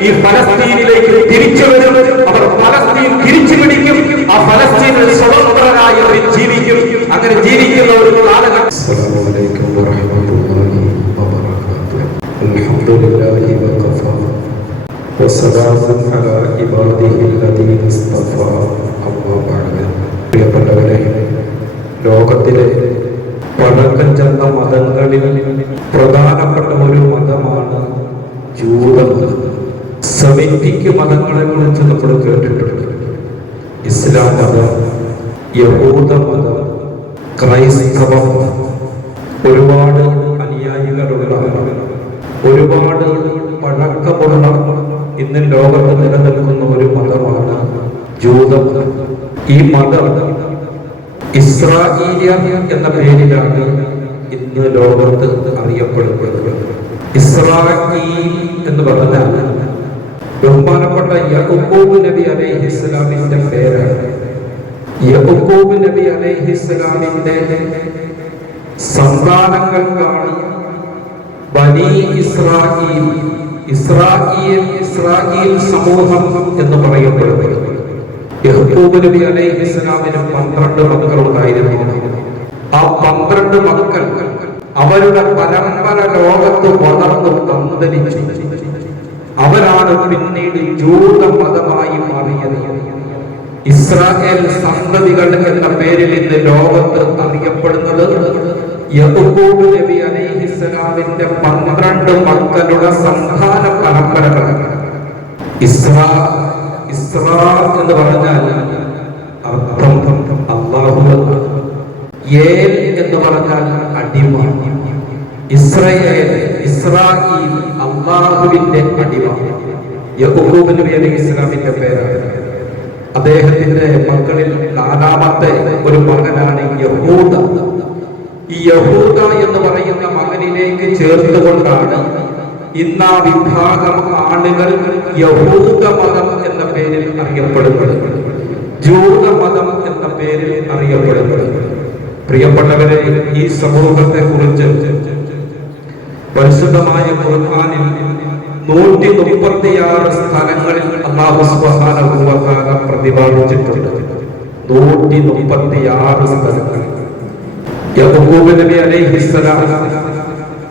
ഈ ഫലസ്തീനിലേക്ക് തിരിച്ചു വരും അവർ ഫലസ്തീൻ തിരിച്ചു പിടിക്കും ആ ഫലസ്തീനിൽ സ്വതന്ത്രരായി അവർ ജീവിക്കും അങ്ങനെ ജീവിക്കുന്ന ഒരു കാലഘട്ടം السلام عليكم ورحمة الله وبركاته الحمد لله وكفى وسلام على عباده الذين اصطفى أما بعد പ്രിയപ്പെട്ടവരെ ലോകത്തിലെ പഴക്കം ചെന്ന മതങ്ങളിൽ പ്രധാനപ്പെട്ട മതങ്ങളെ കുറിച്ച് നമ്മൾ കേട്ടിട്ടുണ്ട്. ഇസ്ലാം മതം യഹൂദ മതം ക്രൈസ്തവം ഒരുപാട് അനുയായികളുള്ള ഒരുപാട് പഴക്കമുള്ള ഇന്ന് ലോകത്ത് നിലനിൽക്കുന്ന ഒരു മതമാണ് ജൂതമതം. ഈ മതം ഇസ്രായേലിയ എന്ന പേരിലാണ് ഇന്ന് ലോകത്ത് അറിയപ്പെടുന്നത്. ഇസ്രായേൽ എന്ന് പറഞ്ഞാൽ ബഹുമാനപ്പെട്ട യഹൂബ് നബി അലൈഹി ഇസ്ലാമിന്റെ പേരാണ്. യഹൂബ് നബി അലൈഹി ഇസ്ലാമിന്റെ സന്താനങ്ങൾക്കാണ് ബനി ഇസ്രായേൽ ഇസ്രായേൽ ഇസ്രായേൽ സമൂഹം എന്ന് പറയപ്പെടുന്നത് യഹൂബ് നബി അലൈഹി ഇസ്ലാമിന് പന്ത്രണ്ട് മക്കളുണ്ടായിരുന്നു ആ പന്ത്രണ്ട് മക്കൾ അവരുടെ പരമ്പര ലോകത്ത് വളർന്നു പന്തലിച്ചു. അവരാണ് പിന്നീട് ജൂത മതമായി മാറിയത്. ഇസ്രായേൽ സന്തതികൾ എന്ന പേരിൽ ഇന്ന് ലോകത്ത് അറിയപ്പെടുന്നത് യഹൂബ് നബി അലൈഹിസ്സലാമിന്റെ പന്ത്രണ്ട് മക്കളുടെ സന്താന പരമ്പരകളാണ് ഇസ്രാ ഇസ്രാ എന്ന് പറഞ്ഞാൽ അർത്ഥം അള്ളാഹു ഏൽ എന്ന് പറഞ്ഞാൽ അടിമ. ഇസ്രയേൽ ഇസ്രായേൽ അള്ളാഹുവിന്റെ അടിമ. യഹൂബ് നബി അലൈഹി ഇസ്ലാമിന്റെ പേരാണ്. അദ്ദേഹത്തിന്റെ മക്കളിൽ നാലാമത്തെ ഒരു മകനാണ് യഹൂദ. ഈ യഹൂദ എന്ന് പറയുന്ന മകനിലേക്ക് ചേർത്തുകൊണ്ടാണ് ഇന്ന് വിഭാഗം ആളുകൾ യഹൂദ മതം എന്ന പേരിൽ അറിയപ്പെടുന്നത്. ജൂത മതം എന്ന പേരിൽ അറിയപ്പെടുന്നത്. പ്രിയപ്പെട്ടവരെ ഈ സമൂഹത്തെ കുറിച്ച് പരിശുദ്ധമായ ഖുർആനിൽ നൂറ്റി മുപ്പത്തിയാറ് സ്ഥലങ്ങളിൽ തആല പ്രതിപാദിച്ചിട്ടുണ്ട് നൂറ്റി മുപ്പത്തിയാറ് സ്ഥലങ്ങളിൽ. യഹൂബ് നബി അലൈഹിസ്സലാം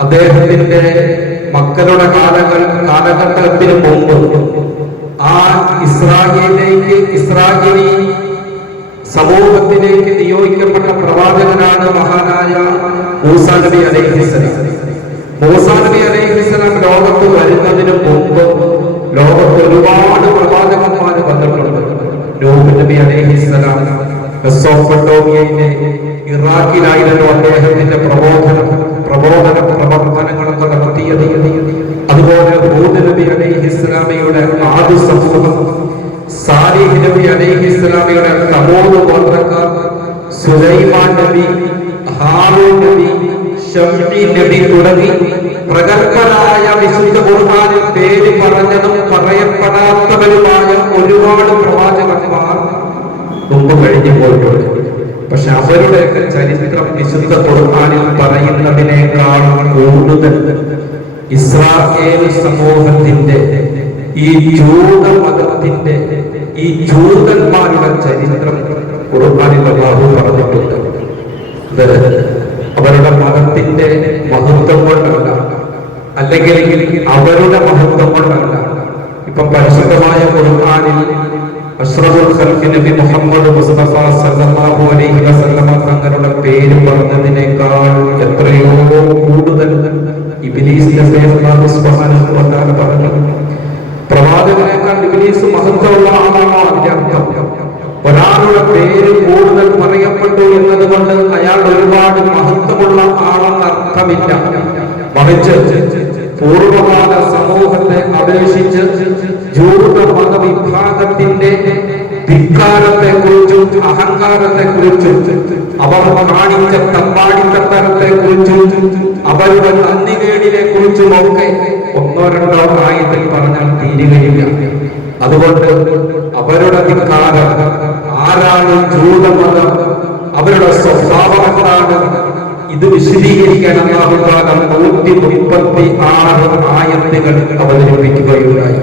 അദ്ദേഹത്തിന്റെ മക്കളുടെ കാലങ്ങൾ കാലഘട്ടത്തിന് മുമ്പ് ആ ഇസ്രായേലിലേക്ക് ഇസ്രായേലി സമൂഹത്തിലേക്ക് നിയോഗിക്കപ്പെട്ട പ്രവാചകനാണ് മഹാനായ മൂസ നബി അലൈഹിസ്സലാം മൂസാ നബി അലൈഹിസ്സലാം ലോകത്ത് വരുന്നതിന് മുമ്പ് ലോകത്ത് ഒരുപാട് പ്രവാചകന്മാർ വന്നിട്ടുണ്ട്. നൂഹ് നബി അലൈഹിസ്സലാം മെസ്സോപ്പൊട്ടോമിയയിലെ ഇറാഖിലായിരുന്നു അദ്ദേഹത്തിന്റെ പ്രബോധനം പ്രബോധന പ്രവർത്തനങ്ങളൊക്കെ നടത്തിയത്. അതുപോലെ ഹൂദ് നബി അലൈഹിസ്സലാമയുടെ ആദ്യ സമൂഹം സാലിഹ് നബി അലൈഹിസ്സലാമയുടെ തമോദ് ഗോത്രക്കാർ സുലൈമാൻ നബി നബി തുടങ്ങി പ്രഗത്ഭരായ വിശുദ്ധ കുർബാനിൽ പേര് പറഞ്ഞതും പറയപ്പെടാത്തവരുമായ ഒരുപാട് പ്രവാചകന്മാർ മുമ്പ് കഴിഞ്ഞു പോയിട്ടുണ്ട്. പക്ഷെ അവരുടെയൊക്കെ ചരിത്രം വിശുദ്ധ കുർബാനിൽ പറയുന്നതിനേക്കാൾ കൂടുതൽ ഇസ്രായേൽ സമൂഹത്തിന്റെ ഈ ജൂത മതത്തിന്റെ ഈ ജൂതന്മാരുടെ ചരിത്രം കുർബാനിൽ അള്ളാഹു പറഞ്ഞിട്ടുണ്ട്. അവരുടെ മതത്തിന്റെ മഹത്വം കൊണ്ടല്ല. അല്ലെങ്കിൽ അവരുടെ മഹത്വം കൊണ്ടല്ല. ഇപ്പൊ പരിശുദ്ധമായ ഖുർആനിൽ അഷ്റഫുൽ നബി മുഹമ്മദ് സല്ലല്ലാഹു അലൈഹി വസല്ലമ തങ്ങളുടെ പേര് പറഞ്ഞതിനേക്കാൾ എത്രയോ കൂടുതൽ ഇബ്ലീസിന്റെ പേര് സുബ്ഹാനഹു വ തആല പറഞ്ഞു പ്രവാചകനേക്കാൾ ഇബ്ലീസ് മഹത്വമുള്ള ആളാണോ അതിന്റെ അർത്ഥം. ഒരാളുടെ പേര് കൂടുതൽ പറയപ്പെട്ടു എന്നതുകൊണ്ട് അയാൾ ഒരുപാട് മഹത്വമുള്ള ആളെന്ന് അർത്ഥമില്ല. മറിച്ച് പൂർവകാല സമൂഹത്തെ അപേക്ഷിച്ച് ജൂത മതവിഭാഗത്തിന്റെ ധിക്കാരത്തെ കുറിച്ചും അഹങ്കാരത്തെ കുറിച്ചും അവർ കാണിച്ച തമ്പാടിത്തരത്തെ കുറിച്ചും അവരുടെ നന്ദികേടിനെ കുറിച്ചും ഒക്കെ ഒന്നോ രണ്ടോ കാര്യത്തിൽ പറഞ്ഞാൽ തീരുകയില്ല. അതുകൊണ്ട് അവരുടെ ധിക്കാരം ആരാണ് ജൂതമതം അവരുടെ സ്വഭാവം എന്താണ് ഇത് വിശദീകരിക്കാൻ അള്ളാഹുദാലം നൂറ്റി മുപ്പത്തി ആറ് ആയത്തുകൾ അവതരിപ്പിക്കുകയുണ്ടായി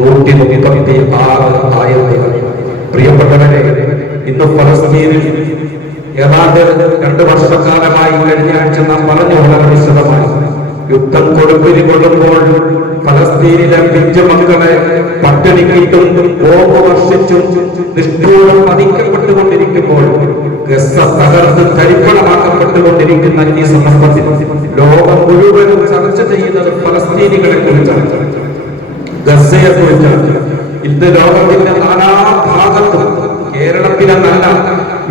നൂറ്റി മുപ്പത്തി ആറ് ആയത്തുകൾ. പ്രിയപ്പെട്ടവരെ ഇന്ന് ഫലസ്തീനിൽ ഏതാണ്ട് രണ്ട് വർഷക്കാലമായി കഴിഞ്ഞ ആഴ്ച നാം പറഞ്ഞു വളരെ വിശദമായി. യുദ്ധം കൊടുപ്പിന് ഫലസ്തീനിലെ പിഞ്ചു മക്കളെ പട്ടിണിക്കിട്ടും ബോംബ് വർഷിച്ചും നിഷ്ഠൂരം പതിക്കപ്പെട്ടുകൊണ്ടിരിക്കുമ്പോൾ ഗസ തകർന്ന് തരിപ്പണമാക്കപ്പെട്ടുകൊണ്ടിരിക്കുന്ന ഈ സന്ദർഭത്തിൽ ലോകം മുഴുവനും ചർച്ച ചെയ്യുന്നത് ഫലസ്തീനികളെ കുറിച്ചാണ്. ഗസയെ കുറിച്ചാണ് ഇന്ന് ലോകത്തിന്റെ നാനാഭാഗത്തും കേരളത്തിലെ നല്ല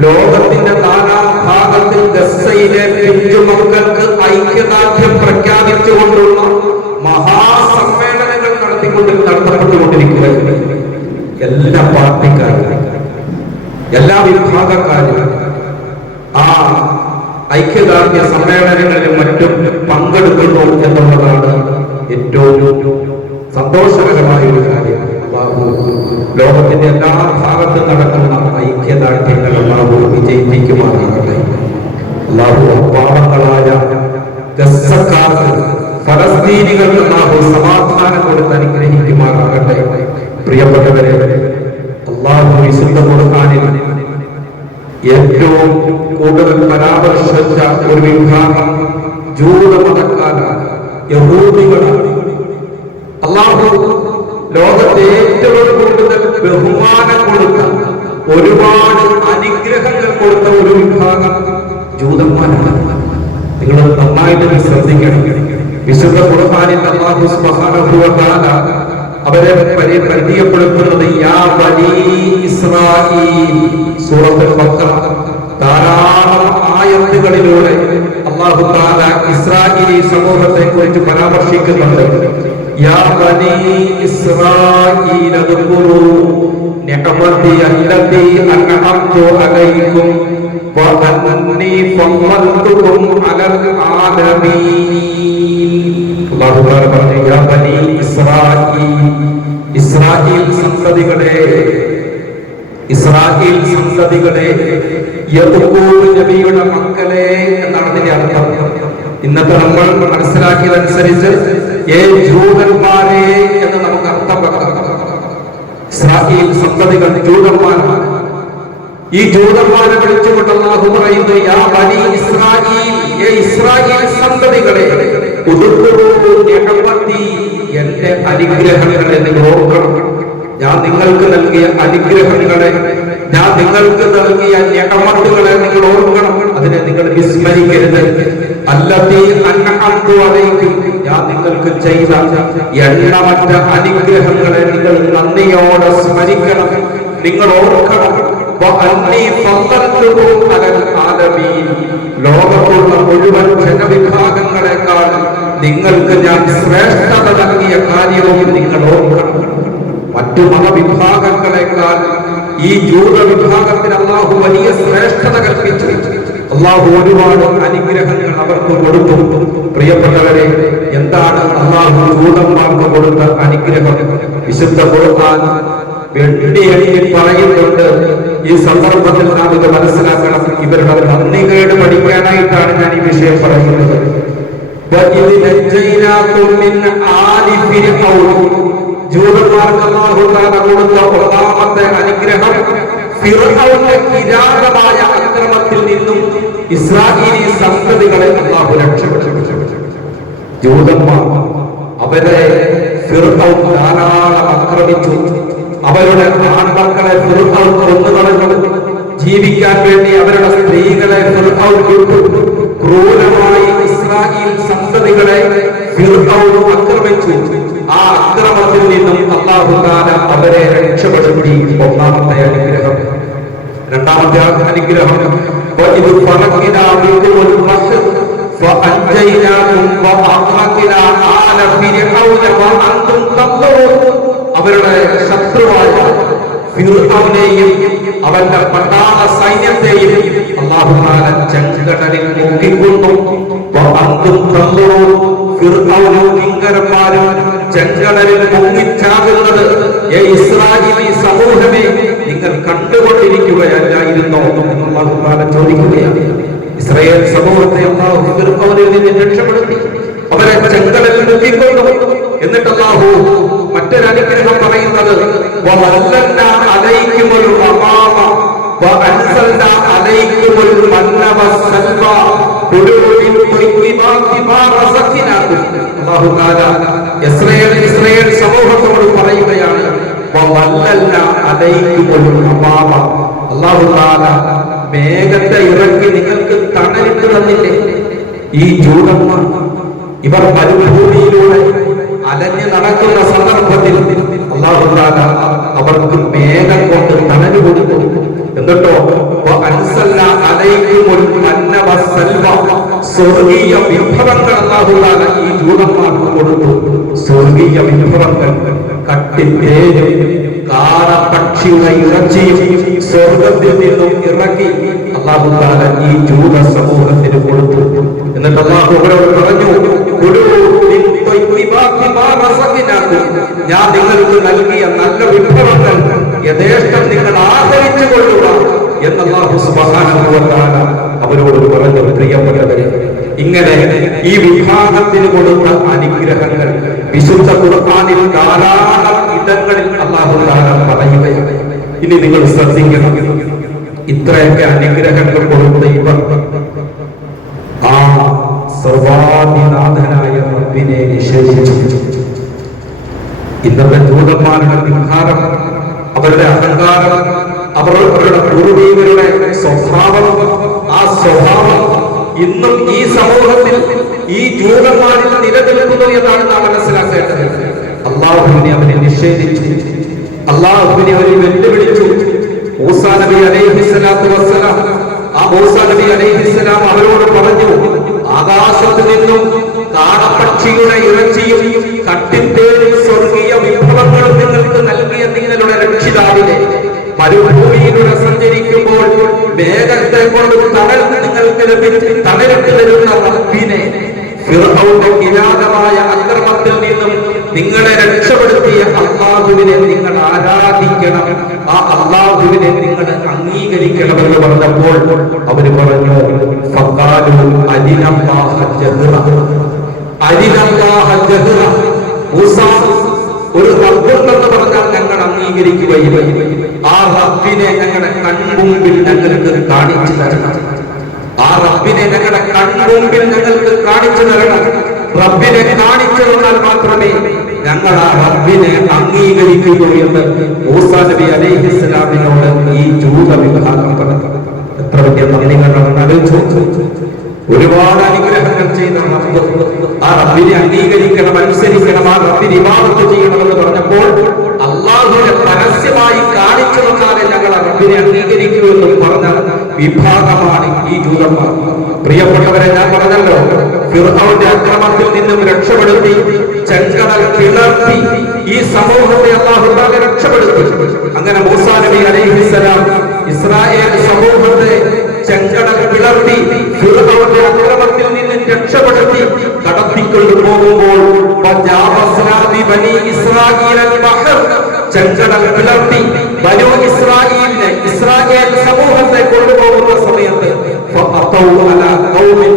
ലോകത്തിന്റെ നാനാ ഭാഗത്തിൽ ഗസയിലെ പിഞ്ചുമക്കൾക്ക് ഐക്യദാർഢ്യം പ്രഖ്യാപിച്ചുകൊണ്ടുള്ള മഹാസമ്മേളനങ്ങൾ നടത്തിക്കൊണ്ട് നടത്തപ്പെട്ടുകൊണ്ടിരിക്കുകയാണ് എല്ലാ പാർട്ടിക്കാരും എല്ലാ വിഭാഗക്കാരും ആ ഐക്യദാർഢ്യ സമ്മേളനങ്ങളിലും മറ്റും പങ്കെടുക്കുന്നു എന്നുള്ളതാണ് ഏറ്റവും സന്തോഷകരമായ ഒരു കാര്യം ലോകത്തിന്റെ എല്ലാ ഭാഗത്തും നടക്കുന്ന ഐക്യദാർഢ്യങ്ങൾ അള്ളാഹു വിജയിപ്പിക്കുമാറാകട്ടെ. അള്ളാഹു പാവങ്ങളായ ഗസ്സക്കാർക്ക് ഫലസ്തീനികൾക്ക് അള്ളാഹു സമാധാനം കൊടുത്ത് അനുഗ്രഹിക്കുമാറാകട്ടെ. പ്രിയപ്പെട്ടവരെ അള്ളാഹു വിശുദ്ധ കൊടുക്കാനിൽ ഏറ്റവും കൂടുതൽ പരാമർശിച്ച ഒരു വിഭാഗം ജൂതമതക്കാരാണ് യഹൂദികളാണ്. അള്ളാഹു ലോകത്തെ ഏറ്റവും കൂടുതൽ ബഹുമാനം കൊടുത്ത ഒരുപാട് അനുഗ്രഹങ്ങൾ കൊടുത്ത ഒരു വിഭാഗം ജൂതന്മാരാണ്. നിങ്ങൾ നന്നായിട്ട് ശ്രദ്ധിക്കണം. വിശുദ്ധ അല്ലാഹു സുബ്ഹാനഹു വ തആല അവരെ പരി- പരിചയപ്പെടുത്തുന്നത് യാ ബനീ ഇസ്രായീൽ സൂറത്തുൽ ബഖറ ധാരാളം ആയത്തുകളിലൂടെ അല്ലാഹു തആല ഇസ്രായേലി സമൂഹത്തെ കുറിച്ച് പരാമർശിക്കുന്നുണ്ട്. യാ ബനീ ഇസ്രായീൽ അദ്കുറൂ نعمتي التي أنعمت عليكم وأني فضلتكم على العالمين الله تعالى يا بني إسرائيل ഇസ്രായേൽ സന്തതികളെ ഇസ്രായേൽ സന്തതികളെ നബിയുടെ മക്കളെ എന്നാണ് അർത്ഥം. ഇന്നത്തെ നമ്മൾ മനസ്സിലാക്കിയതനുസരിച്ച് ഏ ജൂതന്മാരെ എന്ന് ഇസ്രായേൽ സന്തതികൾ ജൂതന്മാരാണ്. ഈ ജൂതന്മാരെ വിളിച്ചുകൊണ്ട് അള്ളാഹു പറയുന്നു യാ ബനി ഇസ്രായേൽ ഏ ഇസ്രായേൽ സന്തതികളെ എന്റെ അനുഗ്രഹങ്ങളെ നിങ്ങൾ ഓർക്കണം. ഞാൻ നിങ്ങൾക്ക് നൽകിയ അനുഗ്രഹങ്ങളെ ഞാൻ നിങ്ങൾക്ക് നൽകിയ ഞകമത്തുകളെ നിങ്ങൾ ഓർക്കണം. അതിനെ നിങ്ങൾ വിസ്മരിക്കരുത്. ഞാൻ നിങ്ങൾക്ക് ചെയ്ത എണ്ണമറ്റ അനുഗ്രഹങ്ങളെ നിങ്ങൾ നന്ദിയോടെ സ്മരിക്കണം. നിങ്ങൾ ഓർക്കണം ലോകത്തുള്ള മുഴുവൻ ജനവിഭാഗങ്ങളെക്കാൾ നിങ്ങൾക്ക് ഞാൻ ശ്രേഷ്ഠത നൽകിയ കാര്യവും നിങ്ങൾ ഓർക്കണം. മറ്റു മതവിഭാഗങ്ങളെക്കാൾ ഈ ജൂത വിഭാഗത്തിന് അള്ളാഹു വലിയ ശ്രേഷ്ഠത കൽപ്പിച്ചു. അള്ളാഹു ഒരുപാട് അനുഗ്രഹങ്ങൾ അവർക്ക് കൊടുത്തു. പ്രിയപ്പെട്ടവരെ എന്താണ് അള്ളാഹു ദൂതന്മാർക്ക് കൊടുത്ത അനുഗ്രഹം? വിശുദ്ധ കൊടുക്കാൻ വെള്ളിയടിയിൽ പറയുന്നുണ്ട് ഈ സന്ദർഭത്തിൽ നാം ഇത് മനസ്സിലാക്കണം. ഇവരുടെ നന്ദികേട് പഠിക്കാനായിട്ടാണ് ഞാൻ ഈ വിഷയം പറയുന്നത്. കൊടുത്ത ഒന്നാമത്തെ അനുഗ്രഹം കിരാതമായ അക്രമത്തിൽ നിന്നും ഇസ്രായേലി സന്തതികളെ അള്ളാഹു രക്ഷപ്പെട്ടു. ജൂതന്മാർ അവരെ ധാരാളം ആക്രമിച്ചു. അവരുടെ ആൺമക്കളെ കൊന്നുകളഞ്ഞു ജീവിക്കാൻ വേണ്ടി അവരുടെ സ്ത്രീകളെ ക്രൂരമായി ഇസ്രായേൽ സന്തതികളെ ആക്രമിച്ചു. ആ അക്രമത്തിൽ നിന്നും അള്ളാഹു താല അവരെ രക്ഷപ്പെടുത്തി. ഒന്നാമത്തെ അനുഗ്രഹം. രണ്ടാമത്തെ അനുഗ്രഹം وإذ فرقنا بكم البحر فأنجيناكم وأغرقنا آل فرعون وأنتم تنظرون അവരുടെ ശത്രുവായ ഫിർഔനെയും അവന്റെ പട്ടാള സൈന്യത്തെയും അല്ലാഹു തആല ചെങ്കടലിൽ മുക്കിക്കൊന്നു വഅന്തും തൻദുറൂൻ ഫിർഔനും കിങ്കരന്മാരും ചെങ്കടലിൽ മുങ്ങിച്ചാകുന്നത് ഏ ഇസ്രായേലി സമൂഹമേ നിങ്ങൾ കണ്ടുകൊണ്ടിരിക്കുകയല്ലായിരുന്നോ എന്ന് അള്ളാഹു ചോദിക്കുകയാണ്. ഇസ്രയേൽ സമൂഹത്തെ ഫിർഔനിൽ നിന്ന് രക്ഷപ്പെടുത്തി. അവരെ ചെങ്കടലിൽ മുക്കിക്കൊണ്ടു. എന്നിട്ട് അള്ളാഹു മറ്റൊരനുഗ്രഹം പറയുന്നത് ഇസ്രായേൽ സമൂഹത്തോട് പറയുകയാണ് "വഅല്ലൽനാ അലൈക്കുമുൽ ഗമാമ." അള്ളാഹു തആല മേഘത്തെ ഇറക്കി നിങ്ങൾക്ക് തണലിട്ട് തന്നില്ലേ ഈ ജൂതന്മാർ ഇവർ മരുഭൂമിയിലൂടെ അലഞ്ഞു നടക്കുന്ന സന്ദർഭത്തിൽ അള്ളാഹു താല അവർക്ക് മേഘം കൊണ്ട് തണൽ കൊടുത്തു എന്നിട്ടോ. സ്വർഗീയ വിഭവങ്ങൾ അള്ളാഹു താല ഈ ജൂതന്മാർക്ക് കൊടുത്തു സ്വർഗീയ വിഭവങ്ങൾ കട്ടിത്തേരും കാടപ്പക്ഷിയുടെ ഇറച്ചിയും സ്വർഗത്തിൽ നിന്നും ഇറക്കി അള്ളാഹു താല ഈ ജൂത സമൂഹത്തിന് കൊടുത്തു. എന്നിട്ട് അള്ളാഹു അവരോട് പറഞ്ഞു. ഞാൻ നിങ്ങൾക്ക് നൽകിയ നല്ല വിഭവങ്ങൾ യഥേഷ്ടം നിങ്ങൾ ആദരിച്ചു കൊള്ളുക. എന്ന് അള്ളാഹു സുബ്ഹാനഹു വ തആല അവരോട് പറഞ്ഞു പ്രിയപ്പെട്ടവരെ ഇങ്ങനെ ഈ വിഭാഗത്തിന് കൊടുത്ത അനുഗ്രഹങ്ങൾ വിശുദ്ധ ഖുർആനിൽ ധാരാളം ഇടങ്ങളിൽ അള്ളാഹു പറയുകയാണ്. ഇനി നിങ്ങൾ ശ്രദ്ധിക്കണം. ഇത്രയൊക്കെ അനുഗ്രഹങ്ങൾ കൊടുത്ത ഇവർ ആ സർവാധിനാഥനായ റബ്ബിനെ നിഷേധിച്ചു. ഇന്നത്തെ ജൂതന്മാരുടെ വിഹാരം അവരുടെ അഹങ്കാരം അവർ അവരുടെ പൂർവീകരുടെ സ്വഭാവം ആ സ്വഭാവം ഇന്നും ഈ സമൂഹത്തിൽ ഈ ജൂതന്മാരിൽ നിലനിൽക്കുന്നു എന്നാണ് നാം മനസ്സിലാക്കേണ്ടത്. അള്ളാഹുവിനെ അവനെ നിഷേധിച്ചു. അള്ളാഹുവിനെ അവർ വെല്ലുവിളിച്ചു. മൂസാ നബി അലൈഹി സ്വലാത്തു വസ്സലാം. ആ മൂസാ നബി അലൈഹി സ്വലാം അവരോട് പറഞ്ഞു ആകാശത്ത് നിന്നും കാടപ്പക്ഷിയുടെ ഇറച്ചിയും കട്ടിത്തേരും സ്വർഗീയ വിഭവങ്ങളും നിങ്ങൾക്ക് നൽകിയ നിങ്ങളുടെ രക്ഷിതാവിനെ മരുഭൂമിയിലൂടെ സഞ്ചരിക്കുമ്പോൾ വേഗത്തെ കൊണ്ട് തണൽ നിങ്ങൾക്ക് ലഭിച്ച് തണലിട്ട് തരുന്ന റബ്ബിനെ ഫിർഔന്റെ കിരാതമായ അക്രമത്തിൽ നിന്നും നിങ്ങളെ രക്ഷപ്പെടുത്തിയ അള്ളാഹുവിനെ നിങ്ങൾ ആരാധിക്കണം. ആ അള്ളാഹുവിനെ നിങ്ങൾ അംഗീകരിക്കണമെന്ന് പറഞ്ഞപ്പോൾ അവർ പറഞ്ഞു ഒരു റബ്ബുണ്ടെന്ന് പറഞ്ഞാൽ ഞങ്ങൾ അംഗീകരിക്കുകയും ആ റബ്ബിനെ ഞങ്ങളുടെ കൺമുമ്പിൽ ഞങ്ങൾക്ക് കാണിച്ചു തരണം. ആ റബ്ബിനെ ഞങ്ങളുടെ കൺമുമ്പിൽ ഞങ്ങൾക്ക് കാണിച്ചു തരണം. റബ്ബിനെ കാണിച്ചു തന്നാൽ മാത്രമേ ഞങ്ങൾ ആ റബ്ബിനെ എന്ന് മൂസാ നബി അലൈഹി ഇസ്ലാമിനോട് ഈ ജൂത വിഭാഗം പറഞ്ഞു. എത്ര വലിയ നന്ദികളാണ് ആലോചിച്ചു ഒരുപാട് അനുഗ്രഹങ്ങൾ ചെയ്ത റബ്ബ്. ആ റബ്ബിനെ അംഗീകരിക്കണം അനുസരിക്കണം ആ റബ്ബിനെ ഇബാദത്ത് ചെയ്യണമെന്ന് പറഞ്ഞപ്പോൾ അള്ളാഹുവിനെ പരസ്യമായി കാണിച്ചു തന്നാലേ ഞങ്ങൾ ആ റബ്ബിനെ അംഗീകരിക്കൂ എന്ന് പറഞ്ഞ വിഭാഗമാണ് ഈ ജൂതന്മാർ. പ്രിയപ്പെട്ടവരെ ഞാൻ പറഞ്ഞല്ലോ ഫിർഹോന്റെ അക്രമത്തിൽ നിന്നും രക്ഷപ്പെടുത്തി ചെങ്കടൽ പിളർത്തി ഈ സമൂഹത്തെ അള്ളാഹു താല രക്ഷപ്പെടുത്തി. അങ്ങനെ മൂസാ നബി അലൈഹിസ്സലാം ഇസ്രായേൽ സമൂഹത്തെ ചെങ്കടൽ പിളർത്തി ഫിർഹോന്റെ അക്രമത്തിൽ നിന്നും രക്ഷപ്പെടുത്തി കടത്തിക്കൊണ്ടു പോകുമ്പോൾ കിളർത്തി ചെങ്കടൽ ഇസ്രായേൽ ഫഅതൗ അലാ ഖൗമിൻ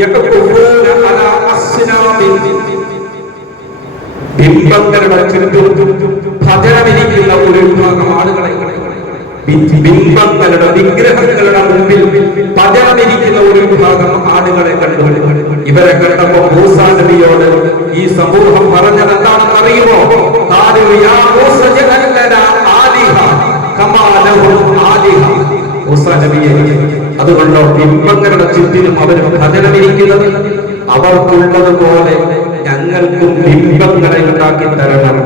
യഖഫൂന അലാ അസ്നാമിൻ ബിംബങ്ങളുടെ ചുറ്റും ഭജനമിരിക്കുന്ന ഒരു വിഭാഗം ആളുകളെ ബിംബങ്ങളുടെ വിഗ്രഹങ്ങളുടെ മുമ്പിൽ ഭജനമിരിക്കുന്ന ഒരു വിഭാഗം ആളുകളെ കണ്ടു ഇവരെ കണ്ടപ്പോ മൂസാ നബിയോട് ഈ സമൂഹം പറഞ്ഞത് എന്താണെന്ന് അറിയുമോ ആലിഹ. കമാ ആലിഹ. മൂസാ നബിയെ അതുകൊണ്ടോ ബിംബങ്ങളുടെ ചുറ്റിലും അവർ ഭജനമിരിക്കുന്നത്? അവർക്കുള്ളതുപോലെ ഞങ്ങൾക്കും ബിംബങ്ങളെ ഉണ്ടാക്കി തരണം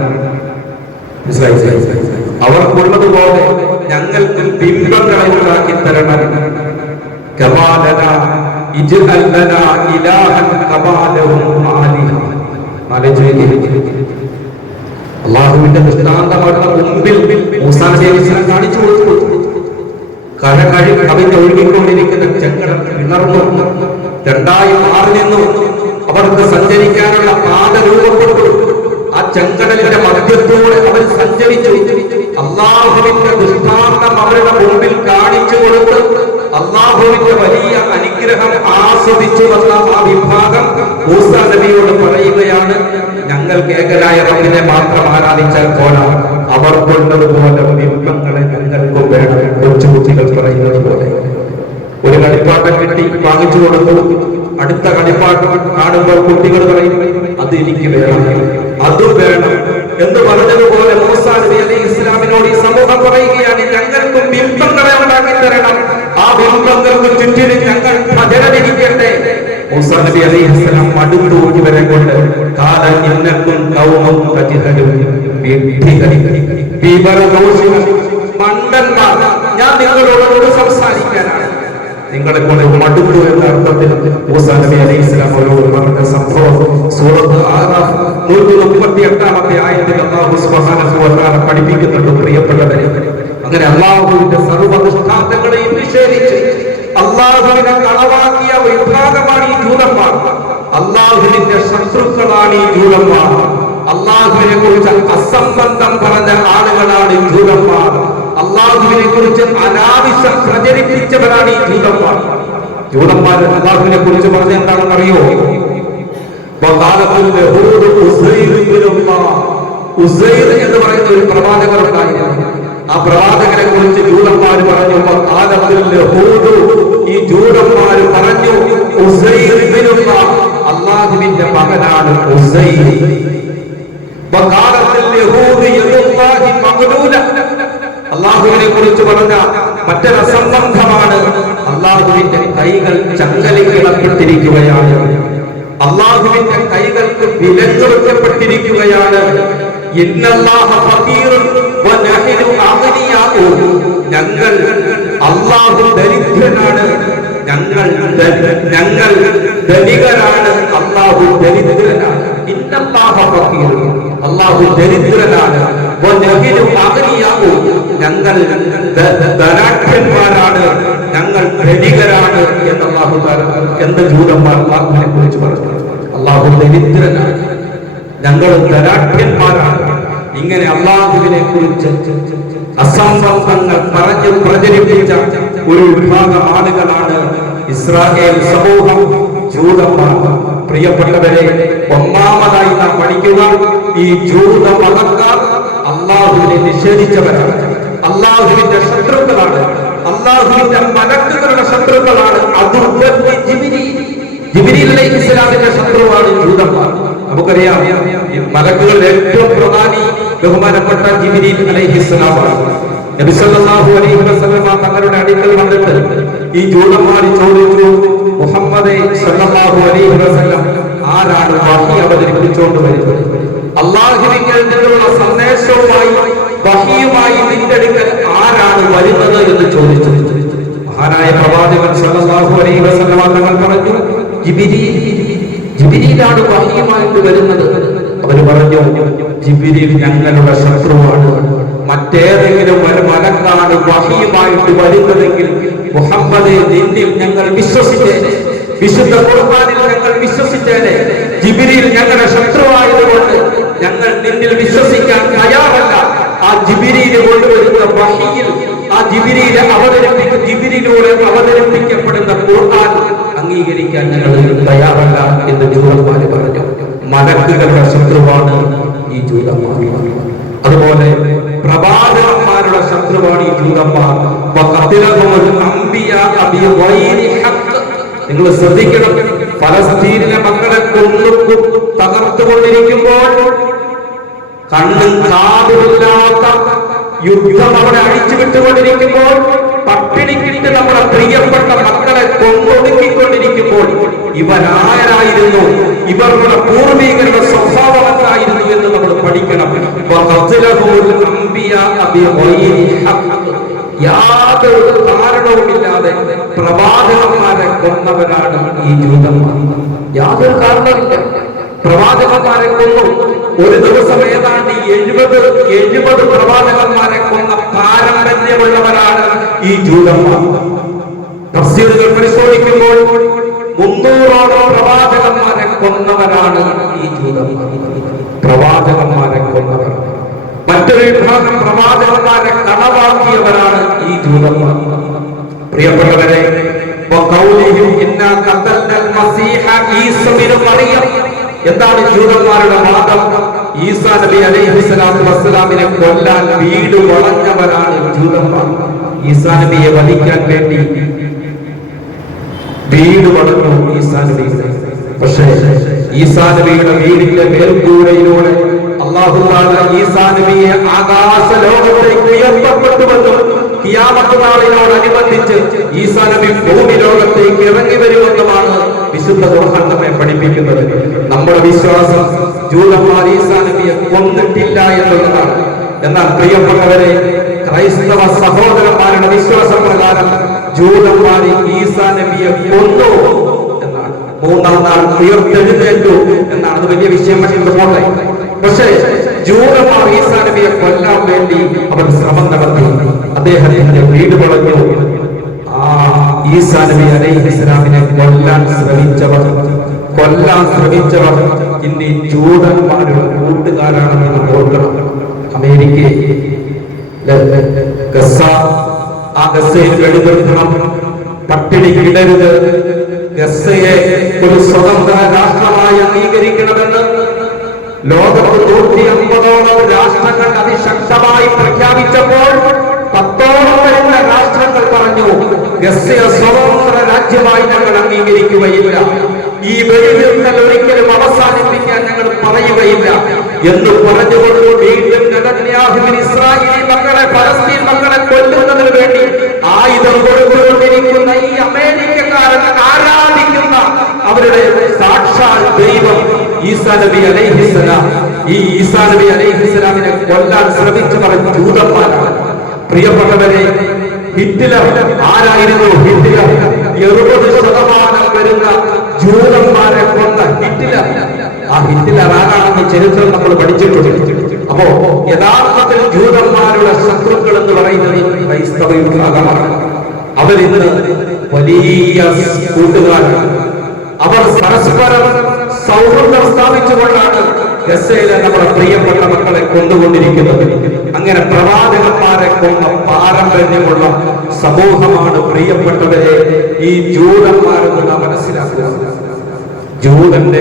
അവർക്കുള്ളതുപോലെ ഞങ്ങൾക്കും ബിംബങ്ങളെ ഉണ്ടാക്കി തരണം കമാലന ഇജ്അൽ ലനാ ഇലാഹൻ കമാലഹും ആലിഹ അള്ളാഹുവിന്റെ ദൃഷ്ടാന്തമായിട്ടുള്ള മുമ്പിൽ മൂസാ കാണിച്ചു കൊടുത്തു. കര കഴി കവിഞ്ഞ് ഒഴുകിക്കൊണ്ടിരിക്കുന്ന ചെങ്കടൽ വിളർന്നു രണ്ടായി മാറി നിന്നു അവർക്ക് സഞ്ചരിക്കാനുള്ള പാത രൂപപ്പെട്ടു. ആ ചെങ്കടലിന്റെ മധ്യത്തോടെ അവർ സഞ്ചരിച്ചു. അള്ളാഹുവിന്റെ ദൃഷ്ടാന്തം അവരുടെ മുമ്പിൽ കാണിച്ചു കൊടുത്ത് അള്ളാഹുവിന്റെ വലിയ അനുഗ്രഹം ആസ്വദിച്ചു വന്ന ആ വിഭാഗം മൂസ നബിയോട് പറയുകയാണ് ഞങ്ങൾ ഏകനായ റബ്ബിനെ മാത്രം ആരാധിച്ചാൽ പോരാ. അവർ കൊണ്ടതുപോലെ ബിംബങ്ങളെ ഞങ്ങൾക്കും വേണം. കൊച്ചുകുട്ടികൾ പറയുന്നത് പോലെ. ഒരു കളിപ്പാട്ടം കിട്ടി വാങ്ങിച്ചു കൊടുത്തു. അടുത്ത കളിപ്പാട്ടം കാണുമ്പോൾ കുട്ടികൾ പറയും അത് എനിക്ക് വേണം. അതും വേണം. എന്ന് പറഞ്ഞതുപോലെ മൂസാ അലി ഇസ്ലാമിനോട് ഈ സമൂഹം പറയുകയാണ് ഞങ്ങൾക്കും ബിംബങ്ങളെ ഉണ്ടാക്കി തരണം. ആ ബിംബങ്ങൾക്ക് ചുറ്റിനും ഞങ്ങൾ ഭജനമിരിക്കട്ടെ. മൂസാ അലി ഇസ്ലാം മടുത്തു വരെ കൊണ്ട്. കാല ഇന്നക്കും കൗമം പ്രതിഹരും വിവരദോഷികൾ മണ്ടന്മാർ ഞാൻ നിങ്ങളോട് സംസാരിക്കാനാണ്. നിങ്ങളെ കൊണ്ട് മടുത്തു എന്ന അർത്ഥത്തിൽ മൂസാ നബി അലൈഹി ഇസ്ലാം അവരോട് പറഞ്ഞ സംഭവം സൂറത്ത് ആറാഫ് നൂറ്റി മുപ്പത്തി എട്ടാമത്തെ ആയത്തിൽ അള്ളാഹു സുബ്ഹാനഹു വ തആല പഠിപ്പിക്കുന്നുണ്ട് പ്രിയപ്പെട്ടവരെ. അങ്ങനെ അള്ളാഹുവിന്റെ സർവ നിഷേധിച്ച് അള്ളാഹുവിനെ കളവാക്കിയ വിഭാഗമാണ് ഈ ജൂതന്മാർ. അള്ളാഹുവിന്റെ ശത്രുക്കളാണ് ഈ ജൂതന്മാർ. അള്ളാഹുവിനെ കുറിച്ച് അസംബന്ധം പറഞ്ഞ ആളുകളാണ് ഈ ജൂതന്മാർ. അള്ളാഹുവിനെ കുറിച്ച് അനാവശ്യം പ്രചരിപ്പിച്ചവരാണ് ഈ ജൂതന്മാർ ജൂതന്മാർ അള്ളാഹുവിനെ കുറിച്ച് പറഞ്ഞ എന്താണെന്ന് അറിയോ ഉസൈർ എന്ന് പറയുന്ന ഒരു പ്രവാചകർ ഉണ്ടായിരുന്നു ആ പ്രവാചകനെ കുറിച്ച് ജൂതന്മാർ പറഞ്ഞു. ഈ ജൂതന്മാർ പറഞ്ഞു. അള്ളാഹുവിന്റെ മകനാണ് ഉസൈർ അള്ളാഹുവിനെ കുറിച്ച് പറഞ്ഞ മറ്റൊരു അസംബന്ധമാണ്. അള്ളാഹുവിന്റെ കൈകൾ ചങ്ങലയിടപ്പെട്ടിരിക്കുകയാണ് അള്ളാഹുവിന്റെ കൈകൾക്ക് വനഹ്നു അഗ്നിയാഉ. ഞങ്ങൾ അള്ളാഹു ദരിദ്രനാണ്. ഞങ്ങൾ ഞങ്ങൾ ധനികരാണ് അള്ളാഹു ദരിദ്രനാണ്. ഇന്നല്ലാഹ ഫക്കീർ അള്ളാഹു ദരിദ്രനാണ്. ഞങ്ങൾ ധനാഠ്യന്മാരാണ് ഞങ്ങൾ ധനികരാണ് എന്ന് അള്ളാഹു എന്ത് ജൂതന്മാർ അള്ളാഹുവിനെ കുറിച്ച് പറഞ്ഞു അള്ളാഹു ദരിദ്രനാണ്. ഞങ്ങൾ ധനാഠ്യന്മാരാണ് ഇങ്ങനെ അള്ളാഹുവിനെ കുറിച്ച് അസംബന്ധങ്ങൾ പറഞ്ഞു പ്രചരിപ്പിച്ച ഒരു വിഭാഗം ആളുകളാണ് ഇസ്രായേൽ സമൂഹം. ജൂതന്മാർ. പ്രിയപ്പെട്ടവരെ ഒന്നാമതായി നാം പഠിക്കുക ഈ ജൂത മതക്കാർ അള്ളാഹുവിനെ നിഷേധിച്ചവരാണ്. അള്ളാഹുവിന്റെ ശത്രുക്കളാണ്. അള്ളാഹുവിന്റെ മലക്കുകളുടെ ശത്രുക്കളാണ്. ഇസ്ലാമിന്റെ ശത്രുവാണ് ജൂതന്മാർ നമുക്കറിയാം മലക്കുകളുടെ ഏറ്റവും പ്രധാനി ബഹുമാനപ്പെട്ട ജിബിരിൽ അലൈഹി ഇസ്ലാമാണ് നബി അലൈഹി വസല്ലമ തങ്ങളുടെ അടുക്കൽ വന്നിട്ട് ഈ ജൂതന്മാർ ചോദിച്ചു മുഹമ്മദ് സല്ലല്ലാഹു അലൈഹി വസല്ലം ആരാണ് വഹി അവതരിപ്പിച്ചുകൊണ്ട് വരുന്നത്? അള്ളാഹുവിങ്കിൽ നിന്നുള്ള സന്ദേശവുമായി വഹിയുമായി നിന്റെ അടുക്കൽ ആരാണ് വരുന്നത് എന്ന് ചോദിച്ചു മഹാനായ പ്രവാചകൻ സല്ലല്ലാഹു അലൈഹി തങ്ങൾ പറഞ്ഞു ജിബിരി ജിബിരിയിലാണ് വഹിയുമായിട്ട് വരുന്നത്. അവർ പറഞ്ഞു ജിബിരി ഞങ്ങളുടെ ശത്രുവാണ്. മറ്റേതെങ്കിലും ഒരു മലക്കാണ് വഹിയുമായിട്ട് വരുന്നതെങ്കിൽ മുഹമ്മദ് ഞങ്ങൾ വിശ്വസിച്ചേനെ. വിശുദ്ധ ഖുർആനിൽ ഞങ്ങൾ വിശ്വസിച്ചേനെ. ജിബിരിയിൽ ഞങ്ങളുടെ ശത്രുവായതുകൊണ്ട് ഞങ്ങൾ നിന്നിൽ വിശ്വസിക്കാൻ തയ്യാറല്ല. ആ ജിബിരിയിൽ കൊണ്ടുവരുന്ന വഹിയിൽ ആ ജിബിരിയിൽ അവതരിപ്പിക്കും ജിബിരിയിലൂടെ അവതരിപ്പിക്കപ്പെടുന്ന ഖുർആൻ അംഗീകരിക്കാൻ ഞങ്ങൾ തയ്യാറല്ല എന്ന് ജൂതന്മാര് പറഞ്ഞു. മലക്കുകളുടെ ശത്രുവാണ് ഈ ജൂതന്മാർ. അതുപോലെ പ്രവാചകന്മാരുടെ ശത്രുവാണ് ഈ ജൂതന്മാർ. നിങ്ങൾ ശ്രദ്ധിക്കണം ഫലസ്തീനിലെ മക്കളെ കൊന്നു തകർത്തുകൊണ്ടിരിക്കുമ്പോൾ കണ്ണും കാതുമില്ലാത്ത യുദ്ധം അവിടെ വിട്ടുകൊണ്ടിരിക്കുമ്പോൾ പട്ടിണിക്കിട്ട് നമ്മുടെ പ്രിയപ്പെട്ട മക്കളെ കൊണ്ടൊടുക്കിക്കൊണ്ടിരിക്കുമ്പോൾ ഇവരാരായിരുന്നു ഇവരുടെ പൂർവികരുടെ സ്വഭാവം എന്തായിരുന്നു എന്ന് നമ്മൾ പഠിക്കണം. യാതൊരു കാരണവുമില്ലാതെ പ്രവാചകന്മാരെ കൊന്നവരാണ് ഈ ജൂതന്മാർ യാതൊരു കാരണമില്ല പ്രവാചകന്മാരെ കൊന്നു. ഒരു ദിവസം ഏതാണ്ട് എഴുപത് എഴുപത് പ്രവാചകന്മാരെ കൊന്ന പാരമ്പര്യമുള്ളവരാണ് ഈ ജൂതന്മാർ. തഫ്സീറുകൾ പരിശോധിക്കുമ്പോൾ മുന്നൂറോളം പ്രവാചകന്മാരെ കൊന്നവരാണ് ഈ ജൂതന്മാർ. പ്രവാചകന്മാരെ കൊന്നവർ. മറ്റൊരു വിഭാഗം പ്രവാചകന്മാരെ കളവാക്കിയവരാണ് ഈ ജൂതന്മാർ. പ്രിയപ്പെട്ടവരെ ഇന്ന കത്തൽ മസീഹ ഈസ ബിൻ എന്താണ് ജൂതന്മാരുടെ വാദം ഈസാ നബി അലൈഹി വസ്സലാമിനെ കൊല്ലാൻ വീട് വളഞ്ഞവരാണ് ജൂതന്മാർ ഈസാ നബിയെ വധിക്കാൻ വേണ്ടി വീട് വളഞ്ഞു ഈസാ നബി. പക്ഷേ ഈസാ നബിയുടെ വീടിന്റെ മേൽക്കൂരയിലൂടെ അള്ളാഹു താല ഈസാ നബിയെ ആകാശ ലോകത്തേക്ക് ഉയർത്തപ്പെട്ടുവെന്നും കിയാമത്ത് നാളിനോടനുബന്ധിച്ച് ഈസാ നബി ഭൂമി ലോകത്തേക്ക് ഇറങ്ങി വരുമെന്നുമാണ് വിശുദ്ധ നമ്മെ പഠിപ്പിക്കുന്നത്. നമ്മുടെ വിശ്വാസം ജൂതമാരീസാനബിയെ കൊന്നിട്ടില്ല എന്നുള്ളതാണ്. എന്നാൽ പ്രിയപ്പെട്ടവരെ ക്രൈസ്തവ സഹോദരന്മാരുടെ വിശ്വാസപ്രകാരം പ്രകാരം ഈസാ നബിയെ കൊന്നു എന്നാണ്. മൂന്നാം നാൾ ഉയർത്തെഴുന്നേറ്റു എന്നാണ്. അത് വലിയ വിഷയം പക്ഷേ പോട്ടെ. പക്ഷേ ജൂതന്മാർ ഈസാ നബിയെ കൊല്ലാൻ വേണ്ടി അവർ ശ്രമം നടത്തി. അദ്ദേഹത്തിന്റെ വീട് പൊളഞ്ഞു. ആ ഈസാ നബി അലൈഹി ഇസ്ലാമിനെ കൊല്ലാൻ ശ്രമിച്ചവർ കൊല്ലാൻ ശ്രമിച്ചവർ ഇന്ന് ഈ ജൂതന്മാരുടെ കൂട്ടുകാരാണെന്ന് നാം ഓർക്കണം. അമേരിക്കയിൽ ഗസ ആ ഗസയിൽ വെടിനിർത്തണം. പട്ടിണി കിടരുത്. ഗസയെ ഒരു സ്വതന്ത്ര രാഷ്ട്രമായി അംഗീകരിക്കണമെന്ന് ലോകത്ത് നൂറ്റി അമ്പതോളം രാഷ്ട്രങ്ങൾ അതിശക്തമായി പ്രഖ്യാപിച്ചപ്പോൾ പത്തോളം വരുന്ന രാഷ്ട്രങ്ങൾ പറഞ്ഞു. സ്വതന്ത്ര രാജ്യമായി ഞങ്ങൾ അംഗീകരിക്കുകയില്ല. ഈ വെടിനിർത്തൽ ഒരിക്കലും അവസാനിപ്പിക്കാൻ ഞങ്ങൾ പറയുകയില്ല എന്ന് പറഞ്ഞുകൊണ്ട് വീണ്ടും ഇസ്രായേലി മക്കളെ പലസ്തീൻ മക്കളെ കൊല്ലുന്നതിന് വേണ്ടി ആയുധം കൊടുത്തുകൊണ്ടിരിക്കുന്ന ഈ അമേരിക്കക്കാരൻ ആരാധിക്കുന്ന അവരുടെ സാക്ഷാൽ ദൈവം ഈസാ നബി അലൈഹിസ്സലാം ഈ ഈസാ നബി അലൈഹിസ്സലാമിനെ കൊല്ലാൻ ശ്രമിച്ചവർ ജൂതന്മാരാണ്. പ്രിയപ്പെട്ടവരെ ഹിറ്റ്ലർ ആരായിരുന്നു? ഹിറ്റ്ലർ. എഴുപത് ശതമാനം വരുന്ന ജൂതന്മാരെ കൊന്ന ഹിറ്റ്ലർ. ആ ഹിറ്റ്ലർ ആരാണെന്ന് ചരിത്രം നമ്മൾ പഠിച്ചിട്ടുണ്ട്. അപ്പോ യഥാർത്ഥത്തിൽ ജൂതന്മാരുടെ ശത്രുക്കൾ എന്ന് പറയുന്നത് ക്രൈസ്തവ വിഭാഗമാണ് അവരിന്ന് വലിയ കൂട്ടുകാരാണ് അവർ പരസ്പരം സൗഹൃദം സ്ഥാപിച്ചുകൊണ്ടാണ് ഗസയിലെ നമ്മുടെ പ്രിയപ്പെട്ട മക്കളെ കൊണ്ടുകൊണ്ടിരിക്കുന്നത് അങ്ങനെ പ്രവാചകന്മാരെ കൊണ്ട പാരമ്പര്യമുള്ള സമൂഹമാണ് പ്രിയപ്പെട്ടവരെ ഈ ജൂതന്മാരെന്ന് നാം മനസ്സിലാക്കുക. ജൂതന്റെ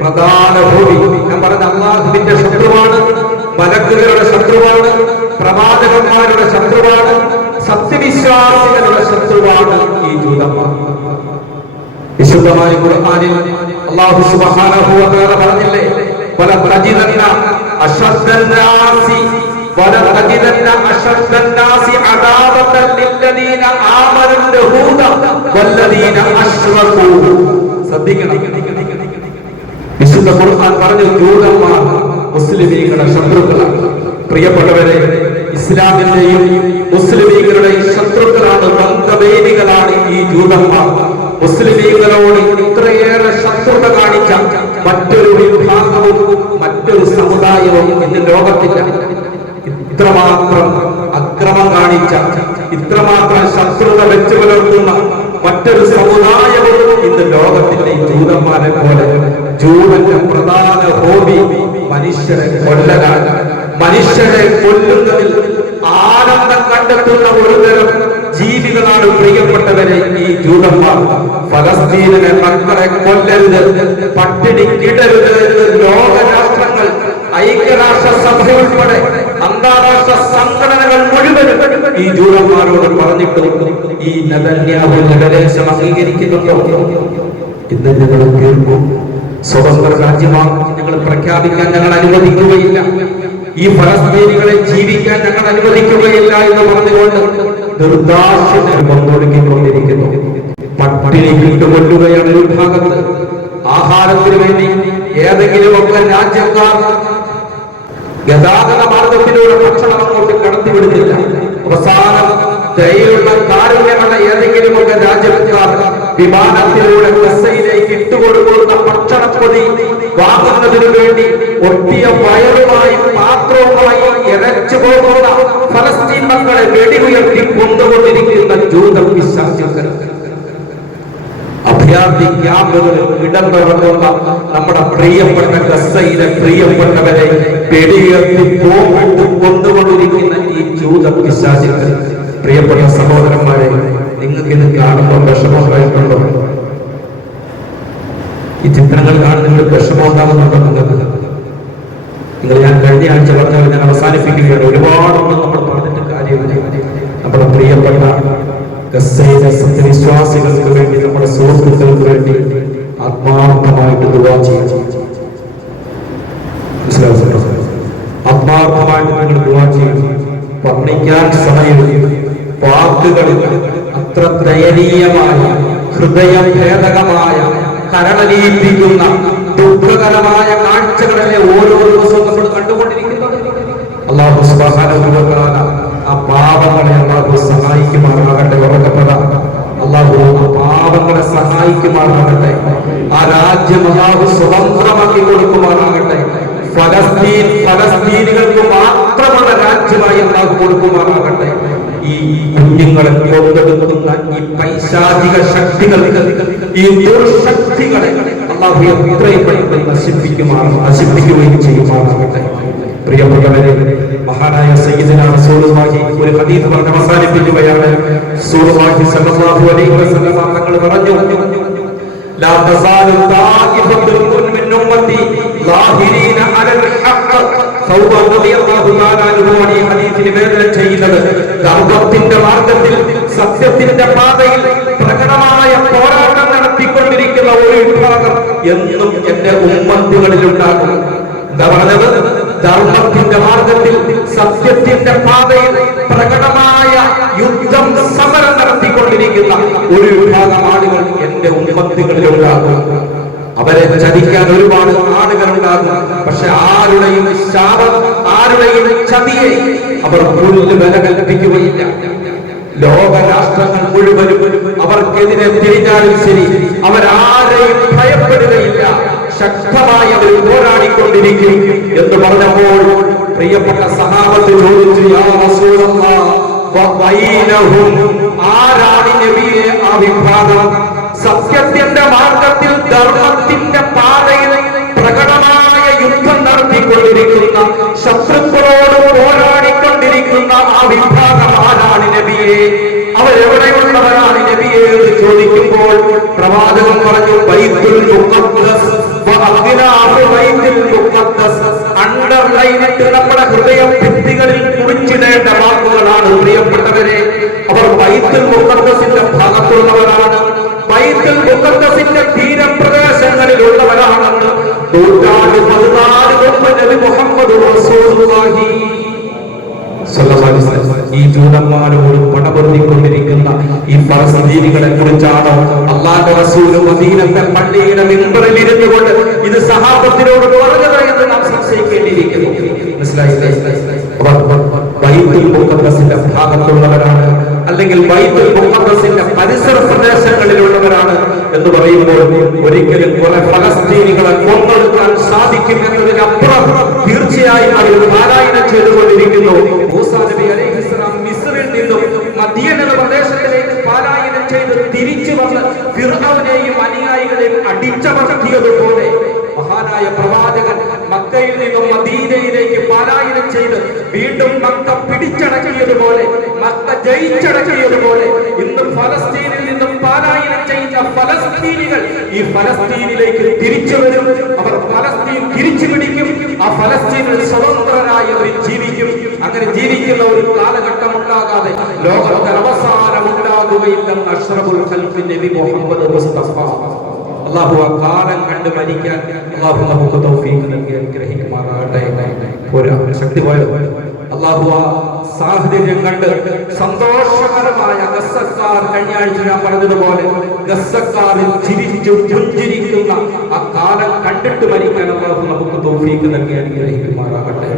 പ്രധാന ഭൂമി ഞാൻ പറഞ്ഞ അള്ളാഹുവിന്റെ ശത്രുവാണ് മലക്കുകളുടെ ശത്രുവാണ് പ്രവാചകന്മാരുടെ ശത്രുവാണ് സത്യവിശ്വാസികളുടെ ശത്രുവാണ് ഈ ജൂതന്മാർ. വിശുദ്ധമായ ഖുർആനിൽ അള്ളാഹു തആല പറഞ്ഞില്ലേ? വല أشد الناس വല أشد الناس عذابة للذين آمنوا യഹൂദ والذين أشركوا ശ്രദ്ധിക്കണം. വിശുദ്ധ ഖുർആൻ പറഞ്ഞു ജൂതന്മാർ മുസ്ലിമീങ്ങളുടെ ശത്രുക്കളാണ്. പ്രിയപ്പെട്ടവരെ ഇസ്ലാമിന്റെയും മുസ്ലിമീങ്ങളുടെയും ശത്രുക്കളാണ് ബന്ധവേദികളാണ് ഈ ജൂതന്മാർ. മുസ്ലിമീങ്ങളോട് ഇത്രയേറെ ശത്രുത കാണിച്ച മറ്റൊരു മറ്റൊരു സമുദായവും ഇന്ന് ലോകത്തില്ല. ഇത്രമാത്രം അക്രമം കാണിച്ച ഇത്രമാത്രം ശത്രുത വെച്ചു പുലർത്തുന്ന മറ്റൊരു സമുദായവും ഇന്ന് ലോകത്തിന്റെ ജൂതന്മാരെ പോലെ ജൂതന്റെ പ്രധാന ഹോബി മനുഷ്യരെ കൊല്ലലാണ്. മനുഷ്യരെ കൊല്ലുന്നതിൽ ആനന്ദം കണ്ടെത്തുന്ന ഒരു തരം ജീവികളാണ് പ്രിയപ്പെട്ടവരെ ഈ ജൂതന്മാർ. ഫലസ്തീനിലെ മക്കളെ കൊല്ലരുത് പട്ടിണി കിടരുത് എന്ന് ലോകരാഷ്ട്രങ്ങൾ ഐക്യരാഷ്ട്ര സഭയുൾപ്പെടെ അന്താരാഷ്ട്ര സംഘടനകൾ മുഴുവൻ ഈ ജൂതന്മാരോട് പറഞ്ഞിട്ടും ഈ നഗന്യാഹു നഗരേശം അംഗീകരിക്കുന്നുണ്ടോ? ഇന്ന് ഞങ്ങൾ കേൾക്കും. സ്വതന്ത്ര രാജ്യമാണ്. ഞങ്ങൾ പ്രഖ്യാപിക്കാൻ ഞങ്ങൾ അനുവദിക്കുകയില്ല. ഈ ഫലസ്തീനികളെ ജീവിക്കാൻ ഞങ്ങൾ അനുവദിക്കുകയില്ല എന്ന് പറഞ്ഞുകൊണ്ട് നിർദാക്ഷിണ്യം കൊണ്ടൊടുക്കിക്കൊണ്ടിരിക്കുന്നു പട്ടിണി കിട്ടുകൊണ്ടുകയാണ് ഒരു ഭാഗത്ത് ആഹാരത്തിന് വേണ്ടി ഏതെങ്കിലുമൊക്കെ രാജ്യക്കാർ ഗതാഗത മാർഗത്തിലൂടെ ഭക്ഷണം അങ്ങോട്ട് കടത്തിവിടുന്നില്ല. അവസാനം ദയയുള്ള കാരുണ്യമുള്ള ഏതെങ്കിലുമൊക്കെ രാജ്യക്കാർ വിമാനത്തിലൂടെ ഗസയിലേക്ക് ഇട്ടുകൊടുക്കുന്ന ഭക്ഷണപ്പൊതി വാങ്ങുന്നതിനു വേണ്ടി ഒട്ടിയ വയറുമായി പാത്രവുമായി ഇരച്ചു പോകുന്ന ഫലസ്തീൻ മക്കളെ വെടിയുയർത്തി കൊണ്ടുകൊണ്ടിരിക്കുന്ന ജൂത വിശ്വാസികൾ അഭയാർത്ഥി ക്യാമ്പുകളിൽ ഇടതുറങ്ങുന്ന നമ്മുടെ പ്രിയപ്പെട്ട ഗസയിലെ പ്രിയപ്പെട്ടവരെ വെടിയുയർത്തി പോയിട്ട് കൊണ്ടുകൊണ്ടിരിക്കുന്ന ഈ ചൂത പിശാചികൾ. പ്രിയപ്പെട്ട സഹോദരന്മാരെ നിങ്ങൾക്ക് ഇത് കാണുമ്പോൾ വിഷമമുണ്ടായിട്ടുണ്ടോ? ഈ ചിത്രങ്ങൾ കാണുന്നതിൽ വിഷമമുണ്ടാകുന്നുണ്ടോ നിങ്ങൾക്ക്? നിങ്ങൾ ഞാൻ കഴിഞ്ഞ ആഴ്ച പറഞ്ഞാൽ ഞാൻ അവസാനിപ്പിക്കുകയാണ്. ഒരുപാടൊന്നും നമ്മൾ പറഞ്ഞിട്ട് കാര്യമില്ല. നമ്മുടെ പ്രിയപ്പെട്ട ഗസയിലെ സത്യവിശ്വാസികൾക്ക് വേണ്ടി നമ്മുടെ സുഹൃത്തുക്കൾക്ക് വേണ്ടി ആത്മാർത്ഥമായിട്ട് ദുവാ ചെയ്യും. മനസ്സിലാവുന്നുണ്ടോ? ആത്മാർത്ഥമായിട്ട് നിങ്ങൾ ദുവാ ചെയ്യും വർണിക്കാൻ സമയമില്ല വാക്കുകളിൽ അത്ര ദയനീയമായ ഹൃദയം ഭേദകമായ കരളലിയിപ്പിക്കുന്ന ദുഃഖകരമായ കാഴ്ചകളെ ഓരോ ദിവസവും നമ്മൾ കണ്ടുകൊണ്ടിരിക്കുന്നത്? അള്ളാഹു തആല ആ പാപങ്ങളെ അള്ളാഹു സഹായിക്കുമാറാകട്ടെ ഉറക്കപ്പെട അള്ളാഹു ആ പാപങ്ങളെ സഹായിക്കുമാറാകട്ടെ ആ രാജ്യം അള്ളാഹു സ്വതന്ത്രമാക്കി കൊടുക്കുമാറാകട്ടെ ഫലസ്തീൻ ഫലസ്തീനികൾക്ക് മാത്രമുള്ള രാജ്യമായി അള്ളാഹു കൊടുക്കുമാറാകട്ടെ ഈ കുഞ്ഞുങ്ങളെ കൊണ്ടെടുക്കുന്ന ഈ പൈശാചിക ശക്തികൾക്ക് ഈ ദുർശക്തികളെ അള്ളാഹു എത്രയും പെട്ടെന്ന് നശിപ്പിക്കുമാറും നശിപ്പിക്കുകയും ചെയ്യുമാറാകട്ടെ പ്രിയപ്പെട്ടവരെ മഹാനായ സയ്യിദന റസൂലുള്ളാഹി ഒരു ഹദീസ് പറഞ്ഞ് അവസാനിപ്പിക്കുകയാണ് റസൂലുള്ളാഹി സ്വല്ലല്ലാഹു അലൈഹി വസല്ലം തങ്ങൾ പറഞ്ഞു لا تزال طائفة من أمتي ظاهرين على الحق അൻഹുവാണ് ഈ ഹദീസിൽ നിവേദനം ചെയ്യുന്നത്. ധർമ്മത്തിന്റെ മാർഗത്തിൽ സത്യത്തിന്റെ പാതയിൽ പ്രകടമായ പോരാട്ടം നടത്തിക്കൊണ്ടിരിക്കുന്ന ഒരു വിഭാഗം എന്നും എന്റെ ഉമ്മത്തുകളിൽ ഉണ്ടാകും എന്താ പറഞ്ഞത്? ധർമ്മത്തിന്റെ മാർഗത്തിൽ സത്യത്തിന്റെ പാതയിൽ പ്രകടമായ യുദ്ധം സമരം നടത്തിക്കൊണ്ടിരിക്കുന്ന ഒരു വിഭാഗം ആളുകൾ എന്റെ ഉമ്മത്തുകളിലുണ്ടാകും അവരെ ചതിക്കാൻ ഒരുപാട് ആളുകൾ ഉണ്ടാകും പക്ഷെ ആരുടെയും ശാപം ആരുടെയും ചതിയെ അവർ പുല്ല് വില കൽപ്പിക്കുകയില്ല. ലോക രാഷ്ട്രങ്ങൾ മുഴുവനും അവർക്കെതിരെ തിരിഞ്ഞാലും ശരി അവരാരെയും ഭയപ്പെടുകയില്ല. ശക്തമായി അവർ പോരാടിക്കൊണ്ടിരിക്കും എന്ന് പറഞ്ഞപ്പോൾ പ്രിയപ്പെട്ട സഹാബത്ത് ചോദിച്ചു ആരാണ് നബിയെ ആ വിഭാഗം സത്യത്തിന്റെ മാർഗത്തിൽ ധർമ്മത്തിന്റെ ശത്രുക്കളോട് പോരാടിക്കൊണ്ടിരിക്കുന്ന ആ വിഭാഗം ആരാണ് നബിയെ? അവരെവിടെയുള്ളവരാണ് നബിയെ എന്ന് ചോദിക്കുമ്പോൾ പ്രവാചകൻ പറഞ്ഞു ബൈത്തുൽ മുഖദ്ദസ് അണ്ടർലൈനിട്ട് നമ്മുടെ ഹൃദയം ഭിത്തികളിൽ കുറിച്ചിടേണ്ട വാക്കുകളാണ് പ്രിയപ്പെട്ടവരെ. അവർ ബൈത്തുൽ മുഖദ്ദസിന്റെ ഭാഗത്തുള്ളവരാണ്. ഈ ഫലസ്തീനികളെ കുറിച്ചാണ് അള്ളാന്റെ റസൂൽ മദീനത്തെ പള്ളിയുടെ മിമ്പറിൽ ഇരുന്നു കൊണ്ട് ഇത് സഹാബത്തിനോട് പറഞ്ഞത് എന്ന് നാം സംശയിക്കേണ്ടിയിരിക്കുന്നു. മനസ്സിലായില്ലേ? ബൈബിൾ മുഖദ്ദസിന്റെ ഭാഗത്തുള്ളവരാണ് അല്ലെങ്കിൽ ബൈബിൾ മുഖദ്ദസിന്റെ പരിസര പ്രദേശങ്ങളിലുള്ളവരാണ് എന്ന് പറയുമ്പോൾ ഒരിക്കലും കുറെ ഫലസ്തീനികളെ കൊന്നെടുക്കാൻ സാധിക്കും എന്നതിനപ്പുറം തീർച്ചയായും അവർ പാരായണം ചെയ്തുകൊണ്ടിരിക്കുന്നു. വന്ന് ഫിർഔനെയും അനുയായികളെയും അടിച്ചമർത്തിയതുപോലെ മഹാനായ പ്രവാചകൻ മക്കയിൽ നിന്നും മദീനയിലേക്ക് പാലായനം ചെയ്ത് വീണ്ടും മക്ക പിടിച്ചടക്കിയതുപോലെ മക്ക ജയിച്ചടക്കിയതുപോലെ ഇന്ന് ഫലസ്തീനിൽ നിന്നും പാലായനം ചെയ്ത ഫലസ്തീനികൾ ഈ ഫലസ്തീനിലേക്ക് തിരിച്ചു വരും. അവർ ഫലസ്തീൻ തിരിച്ചു പിടിക്കും. ആ ഫലസ്തീനിൽ സ്വതന്ത്രരായി അവർ ജീവിക്കും. അങ്ങനെ ജീവിക്കുന്ന ഒരു കാലഘട്ടം ഉണ്ടാകാതെ ലോകത്തിൽ അവസാനം നബി മുഹമ്മദ് മുസ്തഫ. അള്ളാഹു ആ കാലം കണ്ട് മരിക്കാൻ അള്ളാഹു നമുക്ക് തൗഫീഖ് നൽകി അനുഗ്രഹിക്കുമാറാകട്ടെ പോരാ ശക്തി പോയോ അള്ളാഹു ആ സാഹചര്യം കണ്ട് സന്തോഷകരമായ ഗസ്സക്കാർ കഴിഞ്ഞ ആഴ്ച ഞാൻ പറഞ്ഞതുപോലെ ഗസ്സക്കാരിൽ ചിരിച്ചു പുഞ്ചിരിക്കുന്ന ആ കാലം കണ്ടിട്ട് മരിക്കാൻ അള്ളാഹു നമുക്ക് തൗഫീഖ് നൽകി അനുഗ്രഹിക്കുമാറാകട്ടെ.